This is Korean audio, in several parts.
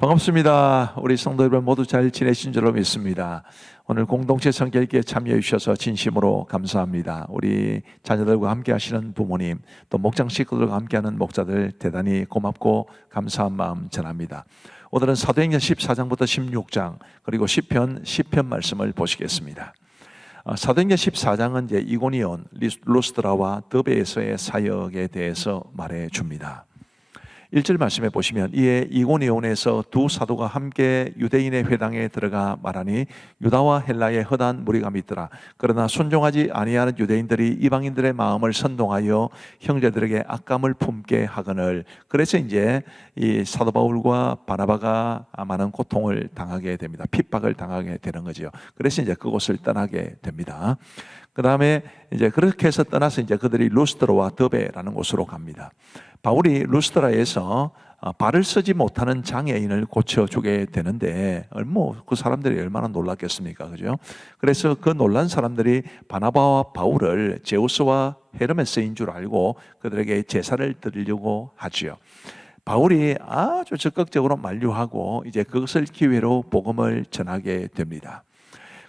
반갑습니다. 우리 성도 여러분 모두 잘 지내신 줄로 믿습니다. 오늘 공동체 성결기에 참여해 주셔서 진심으로 감사합니다. 우리 자녀들과 함께 하시는 부모님, 또 목장 식구들과 함께하는 목자들 대단히 고맙고 감사한 마음 전합니다. 오늘은 사도행전 14장부터 16장 그리고 시편 10편 말씀을 보시겠습니다. 사도행전 14장은 이제 이고니온, 루스드라와 더베에서의 사역에 대해서 말해 줍니다. 1절 말씀해 보시면, 이에 이고니온에서 두 사도가 함께 유대인의 회당에 들어가 말하니 유다와 헬라의 허다한 무리가 믿더라. 그러나 순종하지 아니하는 유대인들이 이방인들의 마음을 선동하여 형제들에게 악감을 품게 하거늘. 그래서 이제 이 사도 바울과 바나바가 많은 고통을 당하게 됩니다. 핍박을 당하게 되는 거죠. 그래서 이제 그곳을 떠나게 됩니다. 그 다음에 이제 그렇게 해서 떠나서 이제 그들이 루스드라와 더베라는 곳으로 갑니다. 바울이 루스드라에서 발을 쓰지 못하는 장애인을 고쳐주게 되는데, 그 사람들이 얼마나 놀랐겠습니까? 그죠? 그래서 그 놀란 사람들이 바나바와 바울을 제우스와 헤르메스인 줄 알고 그들에게 제사를 드리려고 하지요. 바울이 아주 적극적으로 만류하고 이제 그것을 기회로 복음을 전하게 됩니다.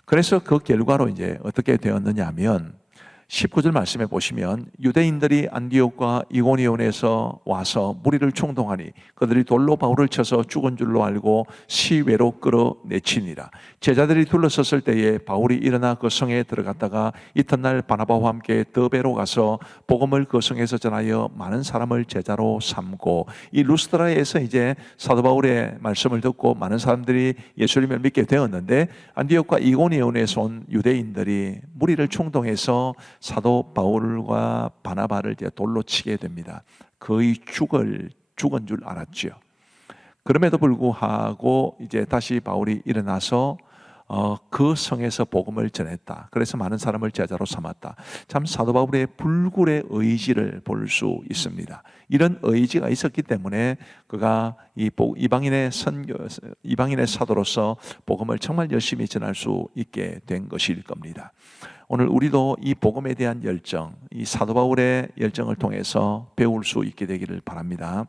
그래서 그 결과로 이제 어떻게 되었느냐 하면 19절 말씀해 보시면, 유대인들이 안디옥과 이고니온에서 와서 무리를 충동하니 그들이 돌로 바울을 쳐서 죽은 줄로 알고 시외로 끌어내치니라. 제자들이 둘러섰을 때에 바울이 일어나 그 성에 들어갔다가 이튿날 바나바와 함께 더베로 가서 복음을 그 성에서 전하여 많은 사람을 제자로 삼고, 이 루스드라에서 이제 사도 바울의 말씀을 듣고 많은 사람들이 예수님을 믿게 되었는데, 안디옥과 이고니온에서 온 유대인들이 무리를 충동해서 사도 바울과 바나바를 이제 돌로 치게 됩니다. 거의 죽은 줄 알았죠. 그럼에도 불구하고 이제 다시 바울이 일어나서 그 성에서 복음을 전했다. 그래서 많은 사람을 제자로 삼았다. 참 사도 바울의 불굴의 의지를 볼 수 있습니다. 이런 의지가 있었기 때문에 그가 이방인의 사도로서 복음을 정말 열심히 전할 수 있게 된 것일 겁니다. 오늘 우리도 이 복음에 대한 열정, 이 사도 바울의 열정을 통해서 배울 수 있게 되기를 바랍니다.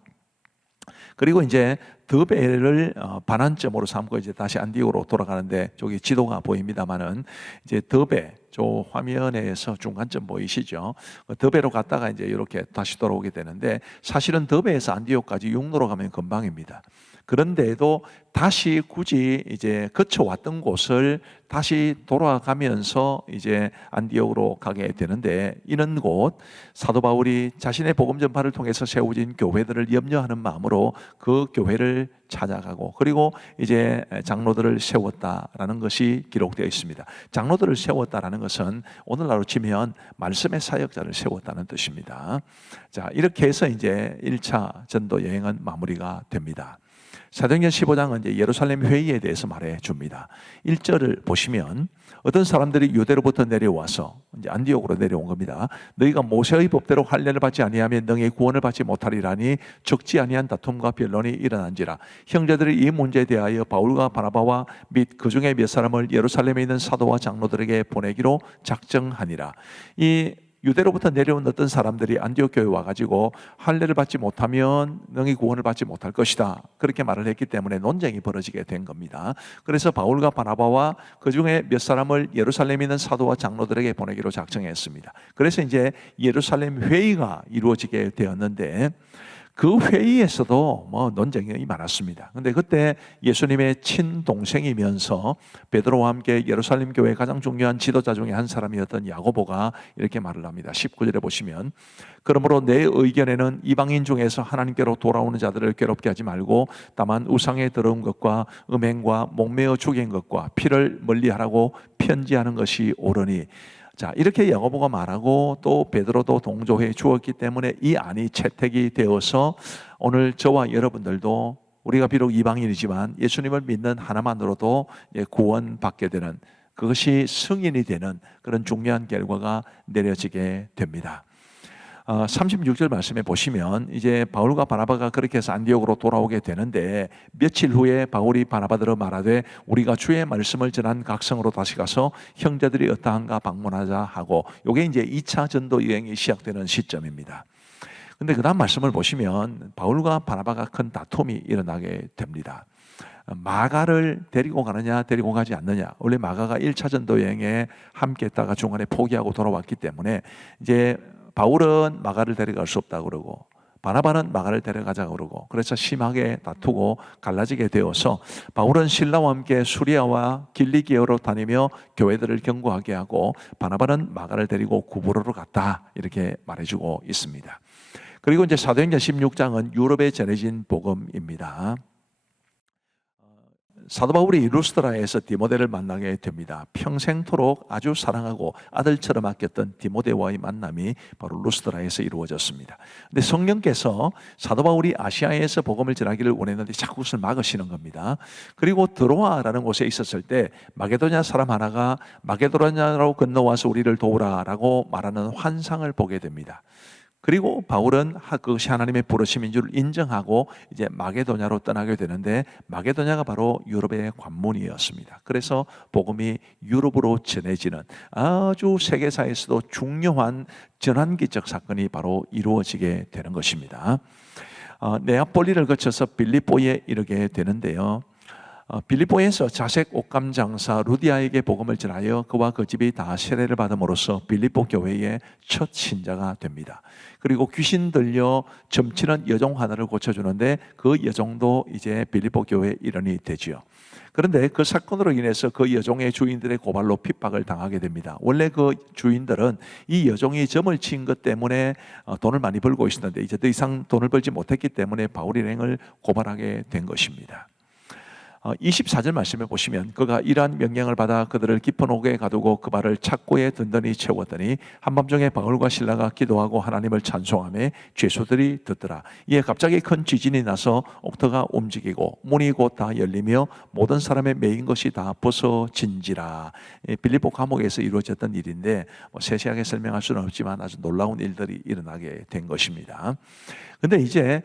그리고 이제 더베를 반환점으로 삼고 이제 다시 안디옥으로 돌아가는데, 저기 지도가 보입니다만은 이제 더베, 저 화면에서 중간점 보이시죠? 더베로 갔다가 이제 이렇게 다시 돌아오게 되는데, 사실은 더베에서 안디옥까지 육로로 가면 금방입니다. 그런데도 다시 굳이 이제 거쳐왔던 곳을 다시 돌아가면서 이제 안디옥으로 가게 되는데, 이런 곳, 사도 바울이 자신의 복음 전파를 통해서 세워진 교회들을 염려하는 마음으로 그 교회를 찾아가고, 그리고 이제 장로들을 세웠다라는 것이 기록되어 있습니다. 장로들을 세웠다라는 것은 오늘날로 치면 말씀의 사역자를 세웠다는 뜻입니다. 자, 이렇게 해서 이제 1차 전도 여행은 마무리가 됩니다. 사도행전 15장은 이제 예루살렘 회의에 대해서 말해 줍니다. 1절을 보시면, 어떤 사람들이 유대로부터 내려와서 이제 안디옥으로 내려온 겁니다. 너희가 모세의 법대로 할례를 받지 아니하면 너희 구원을 받지 못하리라니 적지 아니한 다툼과 변론이 일어난지라. 형제들이 이 문제에 대하여 바울과 바나바와 및 그 중에 몇 사람을 예루살렘에 있는 사도와 장로들에게 보내기로 작정하니라. 이 유대로부터 내려온 어떤 사람들이 안디옥 교회에 와가지고 할례를 받지 못하면 너희 구원을 받지 못할 것이다, 그렇게 말을 했기 때문에 논쟁이 벌어지게 된 겁니다. 그래서 바울과 바나바와 그 중에 몇 사람을 예루살렘에 있는 사도와 장로들에게 보내기로 작정했습니다. 그래서 이제 예루살렘 회의가 이루어지게 되었는데, 그 회의에서도 논쟁이 많았습니다. 근데 그때 예수님의 친동생이면서 베드로와 함께 예루살렘 교회의 가장 중요한 지도자 중에 한 사람이었던 야고보가 이렇게 말을 합니다. 19절에 보시면, 그러므로 내 의견에는 이방인 중에서 하나님께로 돌아오는 자들을 괴롭게 하지 말고 다만 우상에 들어온 것과 음행과 목매어 죽인 것과 피를 멀리하라고 편지하는 것이 옳으니. 자, 이렇게 야고보가 말하고 또 베드로도 동조해 주었기 때문에 이 안이 채택이 되어서 오늘 저와 여러분들도, 우리가 비록 이방인이지만 예수님을 믿는 하나만으로도 구원받게 되는, 그것이 승인이 되는 그런 중요한 결과가 내려지게 됩니다. 36절 말씀에 보시면, 이제 바울과 바나바가 그렇게 해서 안디옥으로 돌아오게 되는데, 며칠 후에 바울이 바나바들어 말하되 우리가 주의 말씀을 전한 각 성으로 다시 가서 형제들이 어떠한가 방문하자 하고, 이게 이제 2차 전도 여행이 시작되는 시점입니다. 근데 그 다음 말씀을 보시면 바울과 바나바가 큰 다툼이 일어나게 됩니다. 마가를 데리고 가느냐 데리고 가지 않느냐. 원래 마가가 1차 전도 여행에 함께 했다가 중간에 포기하고 돌아왔기 때문에 이제 바울은 마가를 데려갈 수 없다고 그러고 바나바는 마가를 데려가자고 그러고, 그래서 심하게 다투고 갈라지게 되어서 바울은 실라와 함께 수리아와 길리기아로 다니며 교회들을 경고하게 하고, 바나바는 마가를 데리고 구브로로 갔다, 이렇게 말해주고 있습니다. 그리고 이제 사도행전 16장은 유럽에 전해진 복음입니다. 사도 바울이 루스드라에서 디모데를 만나게 됩니다. 평생토록 아주 사랑하고 아들처럼 아꼈던 디모데와의 만남이 바로 루스드라에서 이루어졌습니다. 근데 성령께서 사도 바울이 아시아에서 복음을 전하기를 원했는데 자꾸 그것을 막으시는 겁니다. 그리고 드로아라는 곳에 있었을 때 마게도냐 사람 하나가 마게도냐로 건너와서 우리를 도우라라고 말하는 환상을 보게 됩니다. 그리고 바울은 그것이 하나님의 부르심인 줄 인정하고 이제 마게도냐로 떠나게 되는데, 마게도냐가 바로 유럽의 관문이었습니다. 그래서 복음이 유럽으로 전해지는 아주 세계사에서도 중요한 전환기적 사건이 바로 이루어지게 되는 것입니다. 네아폴리를 거쳐서 빌립보에 이르게 되는데요. 빌립보에서 자색 옷감 장사 루디아에게 복음을 전하여 그와 그 집이 다 세례를 받음으로써 빌립보 교회의 첫 신자가 됩니다. 그리고 귀신 들려 점치는 여종 하나를 고쳐주는데 그 여종도 이제 빌립보 교회의 일원이 되지요. 그런데 그 사건으로 인해서 그 여종의 주인들의 고발로 핍박을 당하게 됩니다. 원래 그 주인들은 이 여종이 점을 친 것 때문에 돈을 많이 벌고 있었는데 이제 더 이상 돈을 벌지 못했기 때문에 바울 일행을 고발하게 된 것입니다. 24절 말씀에 보시면 그가 이러한 명령을 받아 그들을 깊은 옥에 가두고 그 발을 착고에 든든히 채웠더니 한밤중에 바울과 실라가 기도하고 하나님을 찬송하며 죄수들이 듣더라. 이에 갑자기 큰 지진이 나서 옥터가 움직이고 문이 곧 다 열리며 모든 사람의 매인 것이 다 벗어진지라. 빌립보 감옥에서 이루어졌던 일인데 세세하게 설명할 수는 없지만 아주 놀라운 일들이 일어나게 된 것입니다. 근데 이제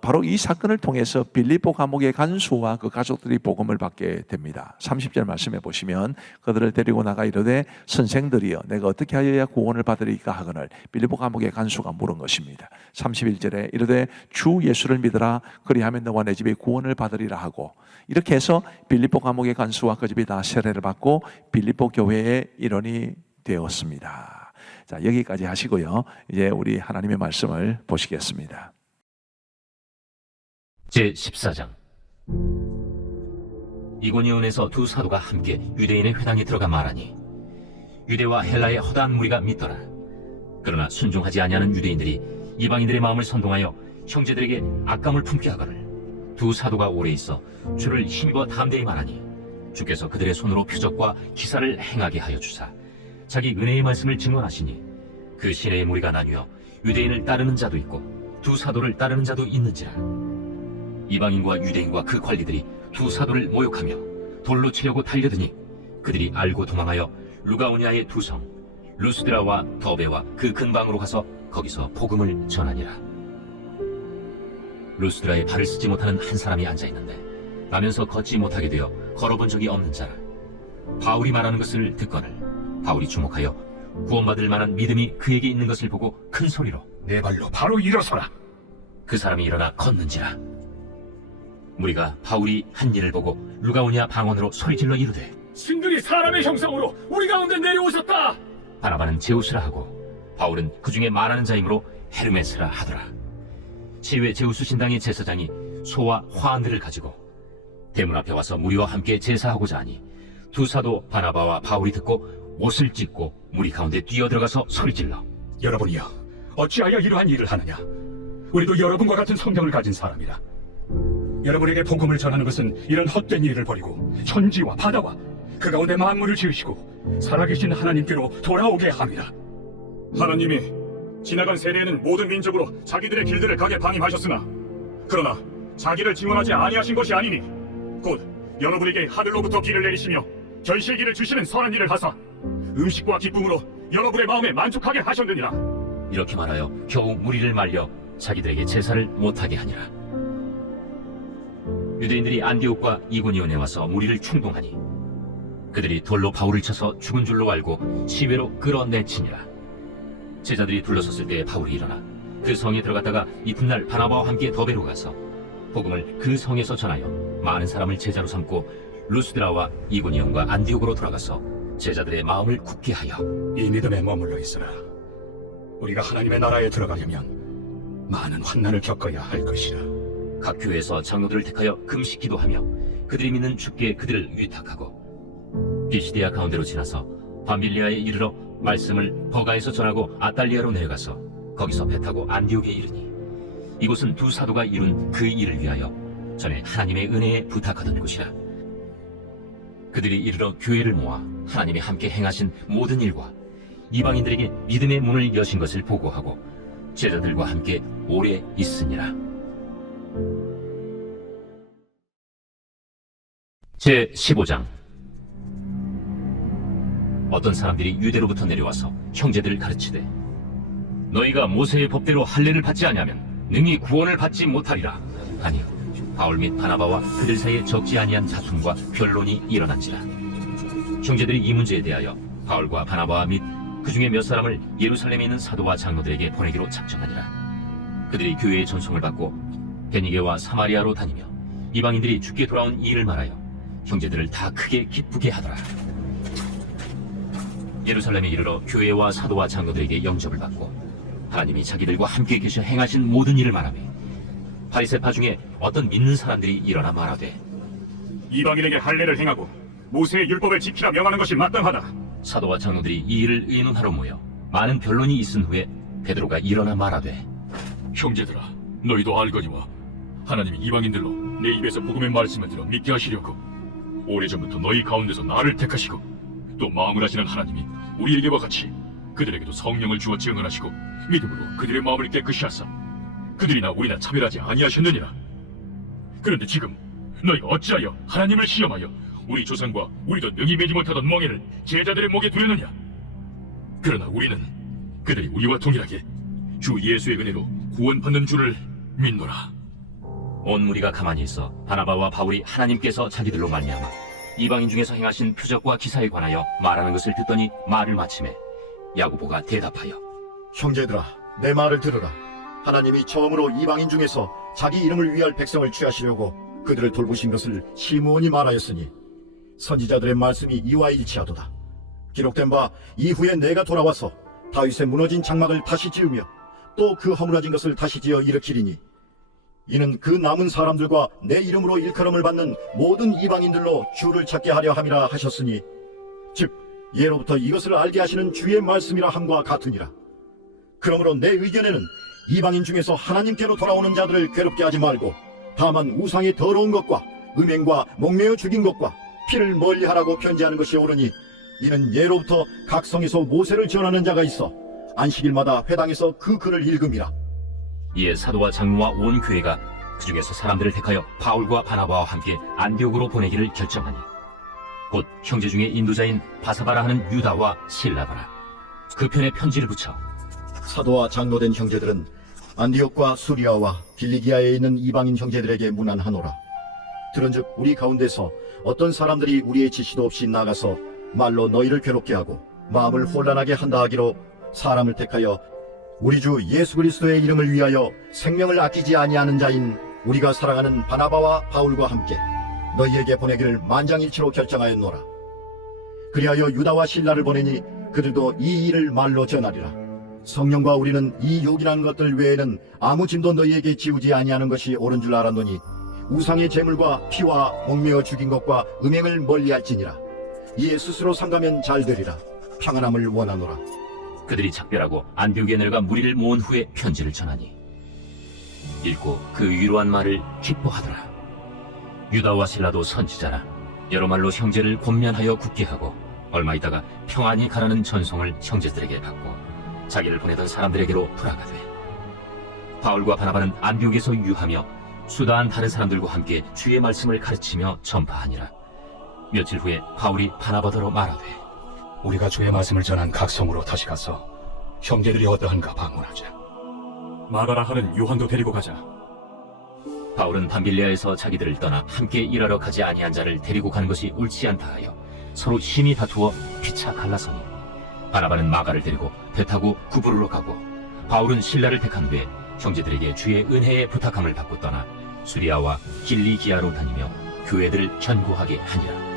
바로 이 사건을 통해서 빌립보 감옥의 간수와 그 가족들이 복음을 받게 됩니다. 30절 말씀해 보시면 그들을 데리고 나가 이르되 선생들이여 내가 어떻게 하여야 구원을 받으리까 하거늘 빌립보 감옥의 간수가 물은 것입니다. 31절에 이르되 주 예수를 믿으라 그리하면 너와 내 집이 구원을 받으리라 하고, 이렇게 해서 빌립보 감옥의 간수와 그 집이 다 세례를 받고 빌립보 교회의 일원이 되었습니다. 자, 여기까지 하시고요. 이제 우리 하나님의 말씀을 보시겠습니다. 제14장. 이고니온에서 두 사도가 함께 유대인의 회당에 들어가 말하니 유대와 헬라의 허다한 무리가 믿더라. 그러나 순종하지 아니하는 유대인들이 이방인들의 마음을 선동하여 형제들에게 악감을 품게 하거늘 두 사도가 오래 있어 주를 힘입어 담대히 말하니 주께서 그들의 손으로 표적과 기사를 행하게 하여 주사 자기 은혜의 말씀을 증언하시니 그 시내의 무리가 나뉘어 유대인을 따르는 자도 있고 두 사도를 따르는 자도 있는지라. 이방인과 유대인과 그 관리들이 두 사도를 모욕하며 돌로 치려고 달려드니 그들이 알고 도망하여 루가오냐의 두 성 루스드라와 더베와 그 근방으로 가서 거기서 복음을 전하니라. 루스드라에 발을 쓰지 못하는 한 사람이 앉아있는데 가면서 걷지 못하게 되어 걸어본 적이 없는 자라. 바울이 말하는 것을 듣거늘 바울이 주목하여 구원받을 만한 믿음이 그에게 있는 것을 보고 큰 소리로 내 발로 바로 일어서라. 그 사람이 일어나 걷는지라. 무리가 바울이 한 일을 보고 루가오냐 방언으로 소리질러 이르되 신들이 사람의 형상으로 우리 가운데 내려오셨다. 바나바는 제우스라 하고 바울은 그 중에 말하는 자이므로 헤르메스라 하더라. 시외 제우스 신당의 제사장이 소와 화환들을 가지고 대문 앞에 와서 무리와 함께 제사하고자 하니 두 사도 바나바와 바울이 듣고 옷을 찢고 무리 가운데 뛰어들어가서 소리질러 여러분이여 어찌하여 이러한 일을 하느냐. 우리도 여러분과 같은 성경을 가진 사람이라. 여러분에게 복음을 전하는 것은 이런 헛된 일을 버리고 천지와 바다와 그 가운데 만물을 지으시고 살아계신 하나님께로 돌아오게 함이라. 하나님이 지나간 세대에는 모든 민족으로 자기들의 길들을 가게 방임하셨으나 그러나 자기를 증언하지 아니하신 것이 아니니 곧 여러분에게 하늘로부터 비를 내리시며 결실기를 주시는 선한 일을 하사 음식과 기쁨으로 여러분의 마음에 만족하게 하셨느니라. 이렇게 말하여 겨우 무리를 말려 자기들에게 제사를 못하게 하니라. 유대인들이 안디옥과 이고니온에 와서 무리를 충동하니 그들이 돌로 바울을 쳐서 죽은 줄로 알고 시외로 끌어내치니라. 제자들이 둘러섰을 때 바울이 일어나 그 성에 들어갔다가 이튿날 바나바와 함께 더베로 가서 복음을 그 성에서 전하여 많은 사람을 제자로 삼고 루스드라와 이고니온과 안디옥으로 돌아가서 제자들의 마음을 굳게 하여 이 믿음에 머물러 있으라. 우리가 하나님의 나라에 들어가려면 많은 환난을 겪어야 할 것이라. 각 교회에서 장로들을 택하여 금식 기도하며 그들이 믿는 주께 그들을 위탁하고 비시디아 가운데로 지나서 밤빌리아에 이르러 말씀을 버가에서 전하고 아달리아로 내려가서 거기서 배 타고 안디옥에 이르니 이곳은 두 사도가 이룬 그 일을 위하여 전에 하나님의 은혜에 부탁하던 곳이라. 그들이 이르러 교회를 모아 하나님이 함께 행하신 모든 일과 이방인들에게 믿음의 문을 여신 것을 보고하고 제자들과 함께 오래 있으니라. 제 15장. 어떤 사람들이 유대로부터 내려와서 형제들을 가르치되 너희가 모세의 법대로 할례를 받지 아니하면 능히 구원을 받지 못하리라 하니 바울 및 바나바와 그들 사이에 적지 아니한 다툼과 변론이 일어난지라. 형제들이 이 문제에 대하여 바울과 바나바와 및 그 중에 몇 사람을 예루살렘에 있는 사도와 장로들에게 보내기로 작정하니라. 그들이 교회의 전송을 받고 베니게와 사마리아로 다니며 이방인들이 죽게 돌아온 이 일을 말하여 형제들을 다 크게 기쁘게 하더라. 예루살렘에 이르러 교회와 사도와 장로들에게 영접을 받고 하나님이 자기들과 함께 계셔 행하신 모든 일을 말하며 바리새파 중에 어떤 믿는 사람들이 일어나 말하되 이방인에게 할례를 행하고 모세의 율법을 지키라 명하는 것이 마땅하다. 사도와 장로들이 이 일을 의논하러 모여 많은 변론이 있은 후에 베드로가 일어나 말하되 형제들아, 너희도 알거니와 하나님이 이방인들로 내 입에서 복음의 말씀을 들어 믿게 하시려고 오래전부터 너희 가운데서 나를 택하시고 또 마음을 하시는 하나님이 우리에게와 같이 그들에게도 성령을 주어 증언하시고 믿음으로 그들의 마음을 깨끗이 하사 그들이나 우리나 차별하지 아니하셨느니라. 그런데 지금 너희가 어찌하여 하나님을 시험하여 우리 조상과 우리도 능히 매지 못하던 멍에를 제자들의 목에 두려느냐? 그러나 우리는 그들이 우리와 동일하게 주 예수의 은혜로 구원받는 줄을 믿노라. 온 무리가 가만히 있어 바나바와 바울이 하나님께서 자기들로 말미암아 이방인 중에서 행하신 표적과 기사에 관하여 말하는 것을 듣더니 말을 마치매 야고보가 대답하여 형제들아, 내 말을 들으라. 하나님이 처음으로 이방인 중에서 자기 이름을 위할 백성을 취하시려고 그들을 돌보신 것을 시므온이 말하였으니 선지자들의 말씀이 이와 일치하도다. 기록된 바 이후에 내가 돌아와서 다윗의 무너진 장막을 다시 지으며 또 그 허물어진 것을 다시 지어 일으키리니 이는 그 남은 사람들과 내 이름으로 일컬음을 받는 모든 이방인들로 주를 찾게 하려 함이라 하셨으니 즉 예로부터 이것을 알게 하시는 주의 말씀이라 함과 같으니라. 그러므로 내 의견에는 이방인 중에서 하나님께로 돌아오는 자들을 괴롭게 하지 말고 다만 우상의 더러운 것과 음행과 목매어 죽인 것과 피를 멀리하라고 편지하는 것이 옳으니 이는 예로부터 각 성에서 모세를 전하는 자가 있어 안식일마다 회당에서 그 글을 읽음이라. 이에 사도와 장로와 온 교회가 그 중에서 사람들을 택하여 바울과 바나바와 함께 안디옥으로 보내기를 결정하니 곧 형제 중에 인도자인 바사바라 하는 유다와 실라더라. 그 편에 편지를 붙여 사도와 장로된 형제들은 안디옥과 수리아와 빌리기아에 있는 이방인 형제들에게 문안하노라. 들은즉 우리 가운데서 어떤 사람들이 우리의 지시도 없이 나가서 말로 너희를 괴롭게 하고 마음을 혼란하게 한다 하기로 사람을 택하여 우리 주 예수 그리스도의 이름을 위하여 생명을 아끼지 아니하는 자인 우리가 사랑하는 바나바와 바울과 함께 너희에게 보내기를 만장일치로 결정하였노라. 그리하여 유다와 실라를 보내니 그들도 이 일을 말로 전하리라. 성령과 우리는 이 요긴한 것들 외에는 아무 짐도 너희에게 지우지 아니하는 것이 옳은 줄 알았노니 우상의 제물과 피와 목매어 죽인 것과 음행을 멀리할지니라. 이에 스스로 상가면 잘 되리라. 평안함을 원하노라. 그들이 작별하고 안디옥에 내려가 무리를 모은 후에 편지를 전하니 읽고 그 위로한 말을 기뻐하더라. 유다와 실라도 선지자라 여러 말로 형제를 권면하여 굳게 하고 얼마 있다가 평안히 가라는 전송을 형제들에게 받고 자기를 보내던 사람들에게로 돌아가되 바울과 바나바는 안디옥에서 유하며 수다한 다른 사람들과 함께 주의 말씀을 가르치며 전파하니라. 며칠 후에 바울이 바나바더러 말하되 우리가 주의 말씀을 전한 각 성으로 다시 가서 형제들이 어떠한가 방문하자. 마가라 하는 요한도 데리고 가자. 바울은 밤빌리아에서 자기들을 떠나 함께 일하러 가지 아니한 자를 데리고 간 것이 옳지 않다 하여 서로 심히 다투어 피차 갈라서니 바나바는 마가를 데리고 배 타고 구브로로 가고 바울은 실라를 택한 후에 형제들에게 주의 은혜에 부탁함을 받고 떠나 수리아와 길리기아로 다니며 교회들을 견고하게 하니라.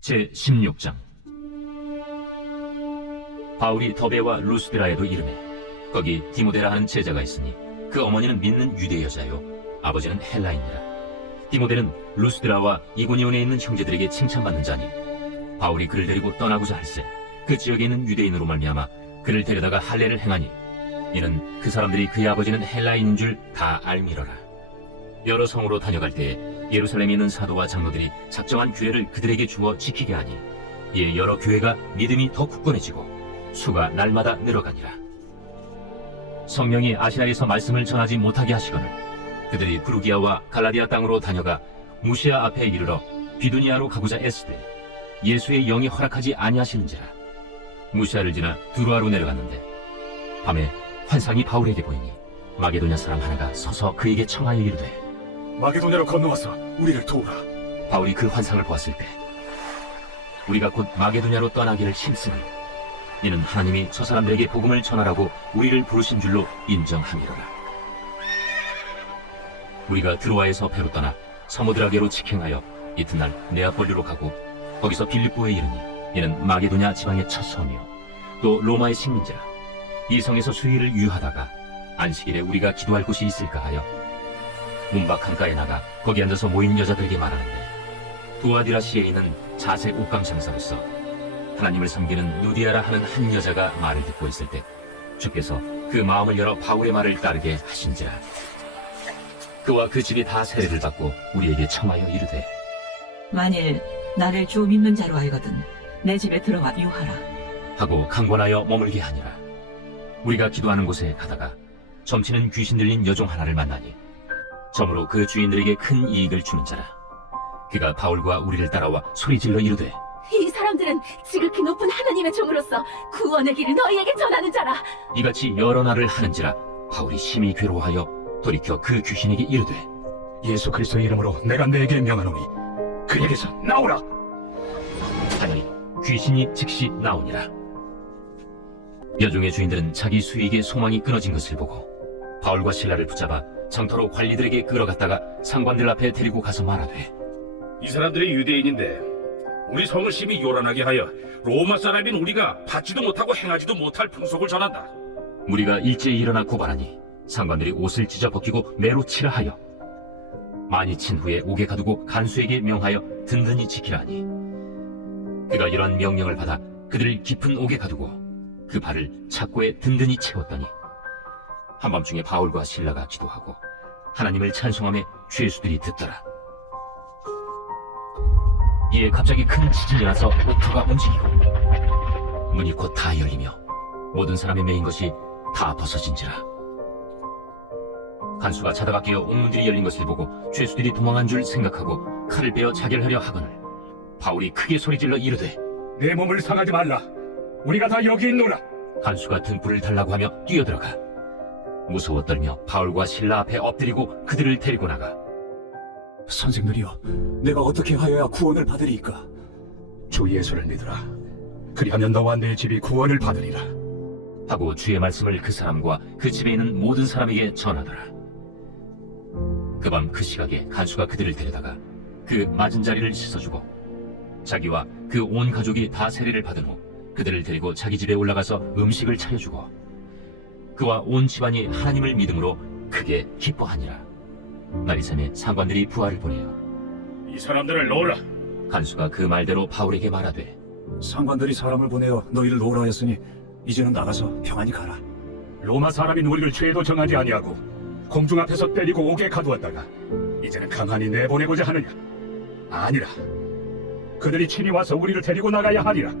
제 16장. 바울이 더베와 루스드라에도 이르매 거기 디모데라 하는 제자가 있으니 그 어머니는 믿는 유대 여자요 아버지는 헬라인이라. 디모데는 루스드라와 이고니온에 있는 형제들에게 칭찬받는 자니 바울이 그를 데리고 떠나고자 할세 그 지역에 있는 유대인으로 말미암아 그를 데려다가 할례를 행하니 이는 그 사람들이 그의 아버지는 헬라인인 줄 다 알미러라. 여러 성으로 다녀갈 때에 예루살렘에 있는 사도와 장로들이 작정한 규례를 그들에게 주어 지키게 하니 이에 여러 교회가 믿음이 더 굳건해지고 수가 날마다 늘어가니라. 성령이 아시아에서 말씀을 전하지 못하게 하시거늘 그들이 부르기아와 갈라디아 땅으로 다녀가 무시아 앞에 이르러 비두니아로 가고자 애쓰되 예수의 영이 허락하지 아니하시는지라. 무시아를 지나 두로아로 내려갔는데 밤에 환상이 바울에게 보이니 마게도냐 사람 하나가 서서 그에게 청하여 이르되 마게도냐로 건너와서 우리를 도우라. 바울이 그 환상을 보았을 때 우리가 곧 마게도냐로 떠나기를 힘쓰니 이는 하나님이 저 사람들에게 복음을 전하라고 우리를 부르신 줄로 인정함이로라. 우리가 드로아에서 배로 떠나 서모드라게로 직행하여 이튿날 네아폴리로 가고 거기서 빌립보에 이르니 이는 마게도냐 지방의 첫 성이요 또 로마의 식민지라. 이 성에서 수일을 유하다가 안식일에 우리가 기도할 곳이 있을까 하여 문밖 강가에 나가 거기 앉아서 모인 여자들에게 말하는데 두아디라시에 있는 자색 옷감 장사로서 하나님을 섬기는 누디아라 하는 한 여자가 말을 듣고 있을 때 주께서 그 마음을 열어 바울의 말을 따르게 하신지라. 그와 그 집이 다 세례를 받고 우리에게 청하여 이르되 만일 나를 주 믿는 자로 알거든 내 집에 들어와 유하라. 하고 강권하여 머물게 하니라. 우리가 기도하는 곳에 가다가 점치는 귀신 들린 여종 하나를 만나니 점으로 그 주인들에게 큰 이익을 주는 자라. 그가 바울과 우리를 따라와 소리질러 이르되 이 사람들은 지극히 높은 하나님의 종으로서 구원의 길을 너희에게 전하는 자라. 이같이 여러 날을 하는지라 바울이 심히 괴로워하여 돌이켜 그 귀신에게 이르되 예수 그리스도의 이름으로 내가 내게 명하노니 그에게서 나오라. 하니 귀신이 즉시 나오니라. 여종의 주인들은 자기 수익의 소망이 끊어진 것을 보고 바울과 실라를 붙잡아 장터로 관리들에게 끌어갔다가 상관들 앞에 데리고 가서 말하되 이 사람들이 유대인인데 우리 성을 심히 요란하게 하여 로마 사람인 우리가 받지도 못하고 행하지도 못할 풍속을 전한다. 무리가 일제히 일어나 고발하니 상관들이 옷을 찢어 벗기고 매로 치라 하여 많이 친 후에 옥에 가두고 간수에게 명하여 든든히 지키라 하니 그가 이러한 명령을 받아 그들을 깊은 옥에 가두고 그 발을 착고에 든든히 채웠더니 한밤중에 바울과 실라가 기도하고 하나님을 찬송하며 죄수들이 듣더라. 이에 갑자기 큰 지진이 나서 옥토가 움직이고 문이 곧 다 열리며 모든 사람의 메인 것이 다 벗어진지라. 간수가 자다가 깨어 옥문들이 열린 것을 보고 죄수들이 도망한 줄 생각하고 칼을 빼어 자결하려 하거늘 바울이 크게 소리질러 이르되 내 몸을 상하지 말라. 우리가 다 여기 있노라. 간수가 등불을 달라고 하며 뛰어들어가 무서워 떨며 바울과 실라 앞에 엎드리고 그들을 데리고 나가 선생들이여, 내가 어떻게 하여야 구원을 받으리이까? 주 예수를 믿으라. 그리하면 너와 내 집이 구원을 받으리라. 하고 주의 말씀을 그 사람과 그 집에 있는 모든 사람에게 전하더라. 그 밤 그 시각에 간수가 그들을 데려다가 그 맞은 자리를 씻어주고 자기와 그 온 가족이 다 세례를 받은 후 그들을 데리고 자기 집에 올라가서 음식을 차려주고 그와 온 집안이 하나님을 믿음으로 크게 기뻐하니라. 날이 새매 상관들이 부하를 보내어 이 사람들을 놓으라. 간수가 그 말대로 바울에게 말하되 상관들이 사람을 보내어 너희를 놓으라 했으니 이제는 나가서 평안히 가라. 로마 사람인 우리를 죄도 정하지 아니하고 공중 앞에서 때리고 옥에 가두었다가 이제는 가만히 내보내고자 하느냐? 아니라. 그들이 친히 와서 우리를 데리고 나가야 하리라.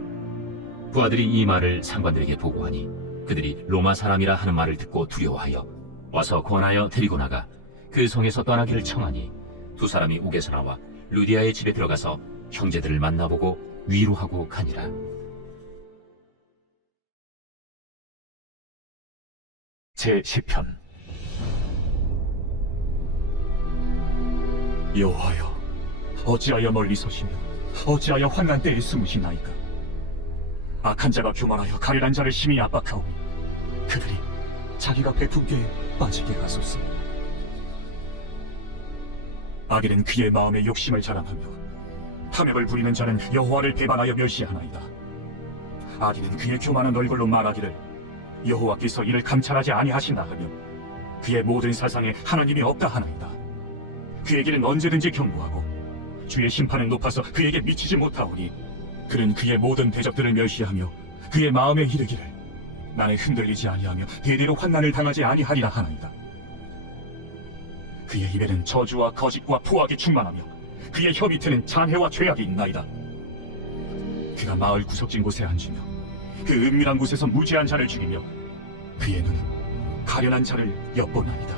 부하들이 이 말을 상관들에게 보고하니 그들이 로마 사람이라 하는 말을 듣고 두려워하여 와서 권하여 데리고 나가 그 성에서 떠나기를 청하니 두 사람이 옥에서 나와 루디아의 집에 들어가서 형제들을 만나보고 위로하고 가니라. 제10편. 여호와여, 어찌하여 멀리 서시며 어찌하여 환난 때에 숨으시나이까? 악한 자가 교만하여 가련한 자를 심히 압박하오니 그들이 자기가 베푼 게 빠지게 하소서. 악인은 그의 마음의 욕심을 자랑하며 탐욕을 부리는 자는 여호와를 배반하여 멸시하나이다. 악인은 그의 교만한 얼굴로 말하기를 여호와께서 이를 감찰하지 아니하신다 하며 그의 모든 사상에 하나님이 없다 하나이다. 그에게는 언제든지 경고하고 주의 심판은 높아서 그에게 미치지 못하오니 그는 그의 모든 대적들을 멸시하며 그의 마음에 이르기를 나는 흔들리지 아니하며 대대로 환난을 당하지 아니하리라 하나이다. 그의 입에는 저주와 거짓과 포악이 충만하며 그의 혀 밑에는 잔해와 죄악이 있나이다. 그가 마을 구석진 곳에 앉으며 그 은밀한 곳에서 무지한 자를 죽이며 그의 눈은 가련한 자를 엿보나이다.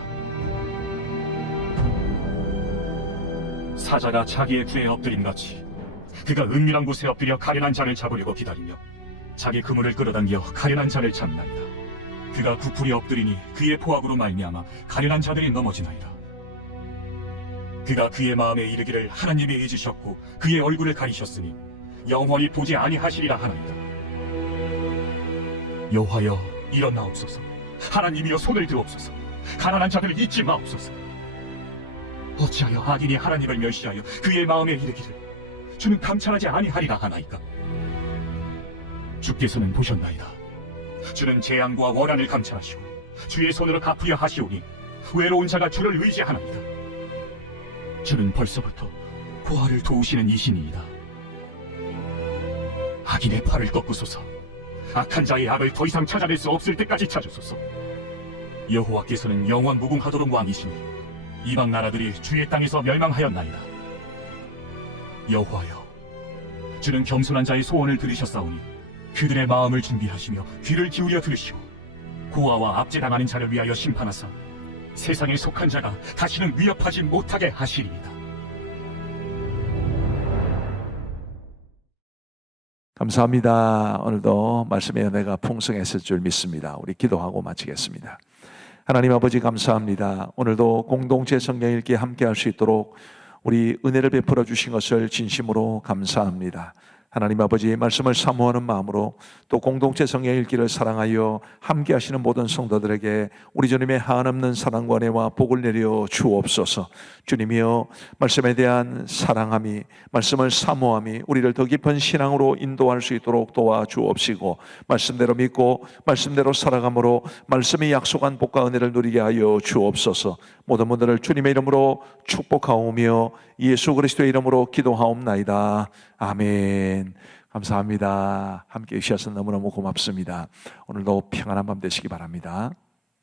사자가 자기의 굴에 엎드림같이 그가 은밀한 곳에 엎드려 가련한 자를 잡으려고 기다리며 자기 그물을 끌어당겨 가련한 자를 잡나이다. 그가 부풀이 엎드리니 그의 포악으로 말미암아 가련한 자들이 넘어지나이다. 그가 그의 마음에 이르기를 하나님이 잊으셨고 그의 얼굴을 가리셨으니 영원히 보지 아니하시리라 하나이다. 여호와여 일어나옵소서. 하나님이여 손을 드옵소서. 가난한 자들을 잊지 마옵소서. 어찌하여 악인이 하나님을 멸시하여 그의 마음에 이르기를 주는 감찰하지 아니하리라 하나이까. 주께서는 보셨나이다. 주는 재앙과 원한을 감찰하시고 주의 손으로 갚으려 하시오니 외로운 자가 주를 의지하나이다. 주는 벌써부터 고아를 도우시는 이신이이다. 악인의 팔을 꺾으소서. 악한 자의 악을 더 이상 찾아낼 수 없을 때까지 찾으소서. 여호와께서는 영원 무궁하도록 왕이시니 이방 나라들이 주의 땅에서 멸망하였나이다. 여호와여, 주는 겸손한 자의 소원을 들으셨사오니 그들의 마음을 준비하시며 귀를 기울여 들으시고 고아와 압제당하는 자를 위하여 심판하사 세상에 속한 자가 다시는 위협하지 못하게 하시리이다. 감사합니다. 오늘도 말씀의 은혜가 풍성했을 줄 믿습니다. 우리 기도하고 마치겠습니다. 하나님 아버지 감사합니다. 오늘도 공동체 성경 읽기 함께 할 수 있도록 우리 은혜를 베풀어 주신 것을 진심으로 감사합니다. 하나님 아버지 말씀을 사모하는 마음으로 또 공동체 성경 읽기를 사랑하여 함께 하시는 모든 성도들에게 우리 주님의 한없는 사랑과 은혜와 복을 내려 주옵소서. 주님이여 말씀에 대한 사랑함이 말씀을 사모함이 우리를 더 깊은 신앙으로 인도할 수 있도록 도와주옵시고 말씀대로 믿고 말씀대로 살아감으로 말씀이 약속한 복과 은혜를 누리게 하여 주옵소서. 모든 분들을 주님의 이름으로 축복하오며 예수 그리스도의 이름으로 기도하옵나이다. 아멘. 감사합니다. 함께 해주셔서 너무너무 고맙습니다. 오늘도 평안한 밤 되시기 바랍니다.